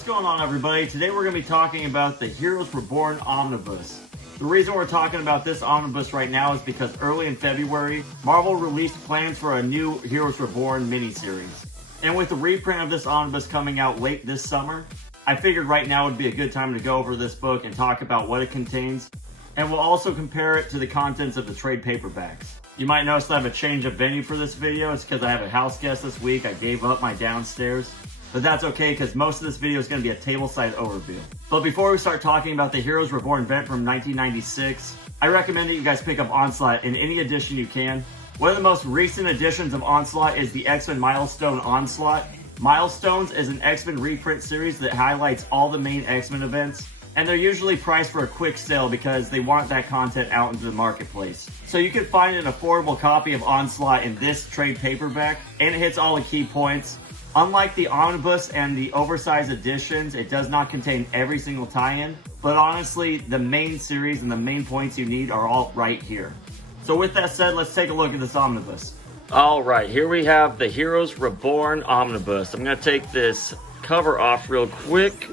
What's going on, everybody? Today we're going to be talking about the Heroes Reborn Omnibus. The reason we're talking about this omnibus right now is because early in February, Marvel released plans for a new Heroes Reborn miniseries. And with the reprint of this omnibus coming out late this summer, I figured right now would be a good time to go over this book and talk about what it contains. And we'll also compare it to the contents of the trade paperbacks. You might notice that I have a change of venue for this video. It's because I have a house guest this week. I gave up my downstairs. But that's okay, because most of this video is going to be a tableside overview. But before we start talking about the Heroes Reborn event from 1996, I recommend that you guys pick up Onslaught in any edition you can. One of the most recent editions of Onslaught is the X-Men Milestone Onslaught. Milestones is an X-Men reprint series that highlights all the main X-Men events, and they're usually priced for a quick sale because they want that content out into the marketplace. So you can find an affordable copy of Onslaught in this trade paperback, and it hits all the key points. Unlike the Omnibus and the oversized editions, it does not contain every single tie-in, but honestly, the main series and the main points you need are all right here. So with that said, let's take a look at this Omnibus. Alright, here we have the Heroes Reborn Omnibus. I'm going to take this cover off real quick.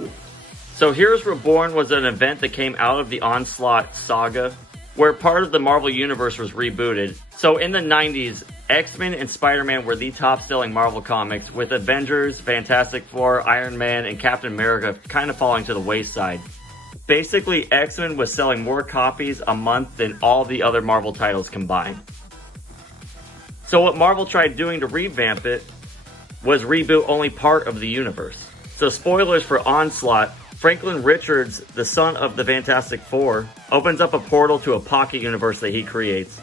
So Heroes Reborn was an event that came out of the Onslaught saga, where part of the Marvel Universe was rebooted. So in the 90s, X-Men and Spider-Man were the top-selling Marvel comics, with Avengers, Fantastic Four, Iron Man, and Captain America kind of falling to the wayside. Basically, X-Men was selling more copies a month than all the other Marvel titles combined. So what Marvel tried doing to revamp it was reboot only part of the universe. So spoilers for Onslaught, Franklin Richards, the son of the Fantastic Four, opens up a portal to a pocket universe that he creates.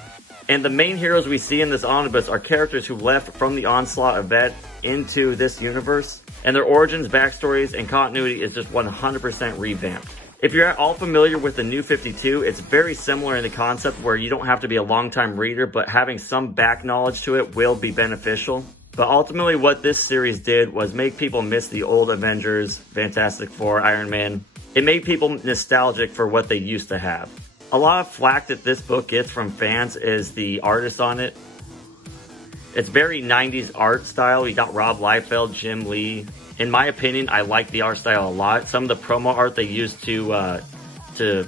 And the main heroes we see in this omnibus are characters who left from the Onslaught event into this universe, and their origins, backstories, and continuity is just 100% revamped. If you're at all familiar with the New 52, it's very similar in the concept where you don't have to be a long-time reader, but having some back knowledge to it will be beneficial. But ultimately what this series did was make people miss the old Avengers, Fantastic Four, Iron Man. It made people nostalgic for what they used to have. A lot of flack that this book gets from fans is the artist on it. It's very 90s art style. You got Rob Liefeld, Jim Lee. In my opinion, I like the art style a lot. Some of the promo art they used to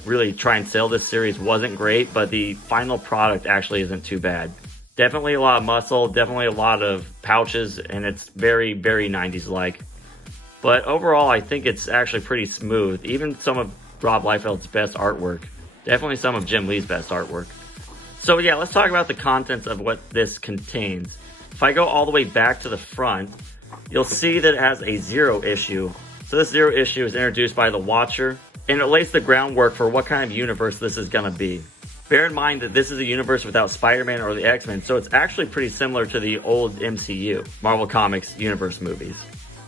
really try and sell this series wasn't great, but the final product actually isn't too bad. Definitely a lot of muscle, definitely a lot of pouches, and it's very, very 90s-like. But overall, I think it's actually pretty smooth. Even some of Rob Liefeld's best artwork. Definitely some of Jim Lee's best artwork. So yeah, let's talk about the contents of what this contains. If I go all the way back to the front, you'll see that it has a zero issue. So this zero issue is introduced by the Watcher, and it lays the groundwork for what kind of universe this is going to be. Bear in mind that this is a universe without Spider-Man or the X-Men, so it's actually pretty similar to the old MCU, Marvel Comics universe movies,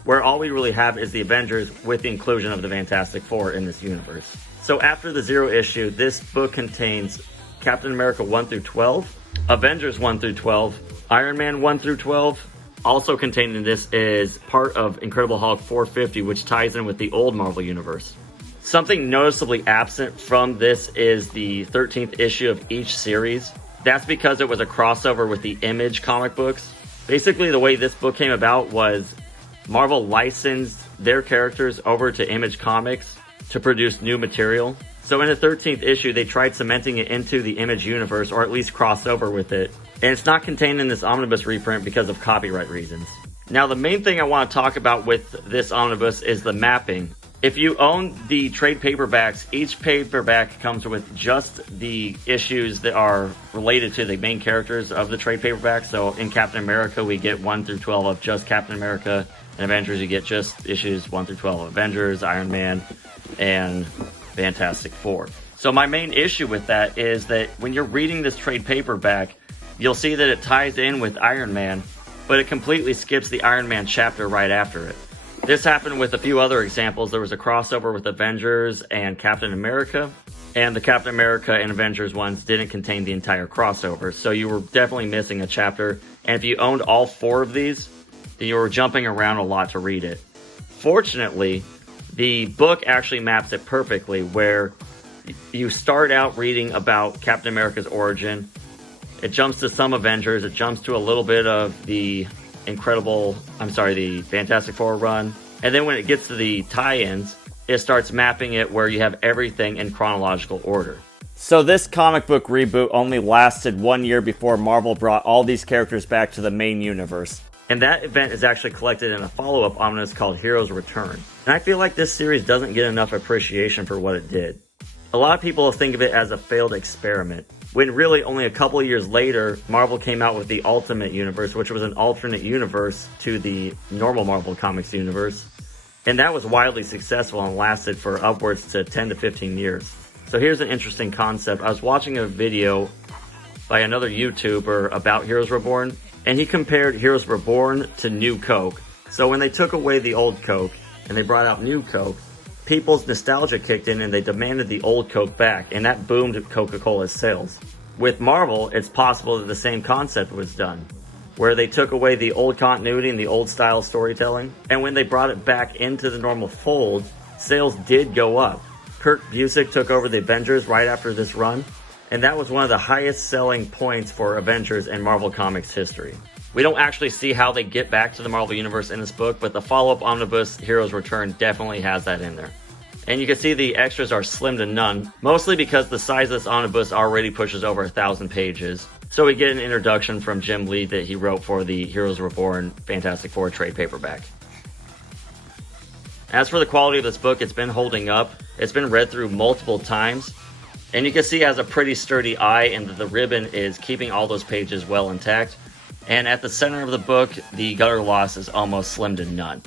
where all we really have is the Avengers with the inclusion of the Fantastic Four in this universe. So after the zero issue, this book contains Captain America 1 through 12, Avengers 1 through 12, Iron Man 1 through 12. Also contained in this is part of Incredible Hulk 450, which ties in with the old Marvel Universe. Something noticeably absent from this is the 13th issue of each series. That's because it was a crossover with the Image comic books. Basically, the way this book came about was Marvel licensed their characters over to Image Comics to produce new material. So in the 13th issue, they tried cementing it into the Image universe, or at least cross over with it. And it's not contained in this omnibus reprint because of copyright reasons. Now, the main thing I want to talk about with this omnibus is the mapping. If you own the trade paperbacks, each paperback comes with just the issues that are related to the main characters of the trade paperback. So in Captain America, we get 1 through 12 of just Captain America. In Avengers, you get just issues 1 through 12 of Avengers, Iron Man, and Fantastic Four. So my main issue with that is that when you're reading this trade paperback, you'll see that it ties in with Iron Man, but it completely skips the Iron Man chapter right after it. This happened with a few other examples. There was a crossover with Avengers and Captain America, and the Captain America and Avengers ones didn't contain the entire crossover, so you were definitely missing a chapter. And if you owned all 4 of these, then you were jumping around a lot to read it. Fortunately, the book actually maps it perfectly, where you start out reading about Captain America's origin. It jumps to some Avengers. It jumps to a little bit of the Fantastic Four run. And then when it gets to the tie-ins, it starts mapping it where you have everything in chronological order. So this comic book reboot only lasted 1 year before Marvel brought all these characters back to the main universe. And that event is actually collected in a follow-up omnibus called Heroes Return. And I feel like this series doesn't get enough appreciation for what it did. A lot of people think of it as a failed experiment, when really only a couple of years later, Marvel came out with the Ultimate Universe, which was an alternate universe to the normal Marvel Comics universe. And that was wildly successful and lasted for upwards to 10 to 15 years. So here's an interesting concept. I was watching a video by another YouTuber about Heroes Reborn, and he compared Heroes Reborn to New Coke. So when they took away the old Coke and they brought out New Coke, people's nostalgia kicked in and they demanded the old Coke back, and that boomed Coca-Cola's sales. With Marvel, it's possible that the same concept was done, where they took away the old continuity and the old style storytelling, and when they brought it back into the normal fold, sales did go up. Kurt Busiek took over the Avengers right after this run, and that was one of the highest selling points for Avengers in Marvel Comics history. We don't actually see how they get back to the Marvel Universe in this book, but the follow-up omnibus, Heroes Return, definitely has that in there. And you can see the extras are slim to none, mostly because the size of this omnibus already pushes over 1,000 pages. So we get an introduction from Jim Lee that he wrote for the Heroes Reborn Fantastic Four trade paperback. As for the quality of this book, it's been holding up. It's been read through multiple times, and you can see it has a pretty sturdy eye, and the ribbon is keeping all those pages well intact. And at the center of the book, the gutter loss is almost slim to none.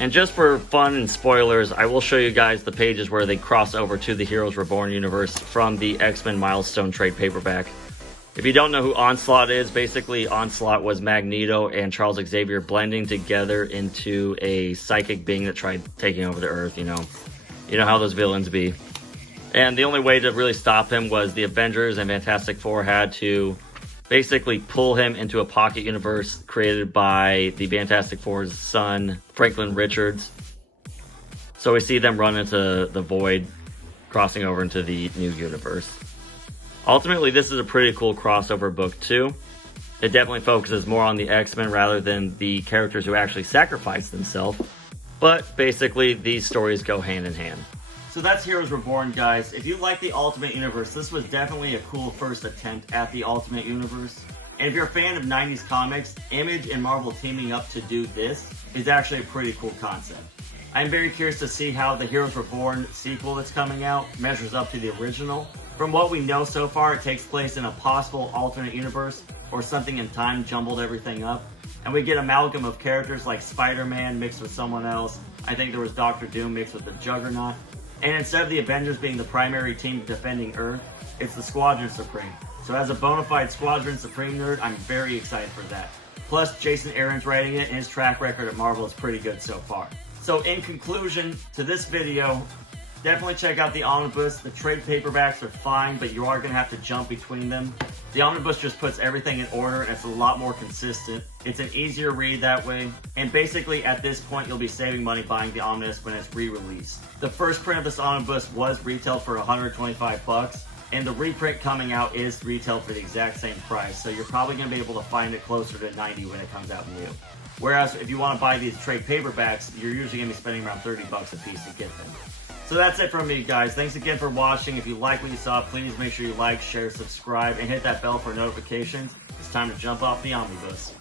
And just for fun and spoilers, I will show you guys the pages where they cross over to the Heroes Reborn universe from the X-Men Milestone trade paperback. If you don't know who Onslaught is, basically Onslaught was Magneto and Charles Xavier blending together into a psychic being that tried taking over the Earth, you know how those villains be. And the only way to really stop him was the Avengers and Fantastic Four had to basically pull him into a pocket universe created by the Fantastic Four's son, Franklin Richards. So we see them run into the void, crossing over into the new universe. Ultimately, this is a pretty cool crossover book too. It definitely focuses more on the X-Men rather than the characters who actually sacrifice themselves. But basically, these stories go hand in hand. So that's Heroes Reborn, guys. If you like the Ultimate Universe, this was definitely a cool first attempt at the Ultimate Universe. And if you're a fan of 90s comics, Image and Marvel teaming up to do this is actually a pretty cool concept. I'm very curious to see how the Heroes Reborn sequel that's coming out measures up to the original. From what we know so far, it takes place in a possible alternate universe or something in time jumbled everything up. And we get amalgam of characters like Spider-Man mixed with someone else. I think there was Doctor Doom mixed with the Juggernaut. And instead of the Avengers being the primary team defending Earth, it's the Squadron Supreme. So as a bona fide Squadron Supreme nerd, I'm very excited for that. Plus, Jason Aaron's writing it, and his track record at Marvel is pretty good so far. So in conclusion to this video, definitely check out the Omnibus. The trade paperbacks are fine, but you are going to have to jump between them. The Omnibus just puts everything in order, and it's a lot more consistent. It's an easier read that way, and basically at this point you'll be saving money buying the Omnibus when it's re-released. The first print of this Omnibus was retailed for $125, and the reprint coming out is retailed for the exact same price, so you're probably going to be able to find it closer to $90 when it comes out new. Whereas if you want to buy these trade paperbacks, you're usually going to be spending around $30 a piece to get them. So that's it from me, guys. Thanks again for watching. If you like what you saw, please make sure you like, share, subscribe, and hit that bell for notifications. It's time to jump off the Omnibus.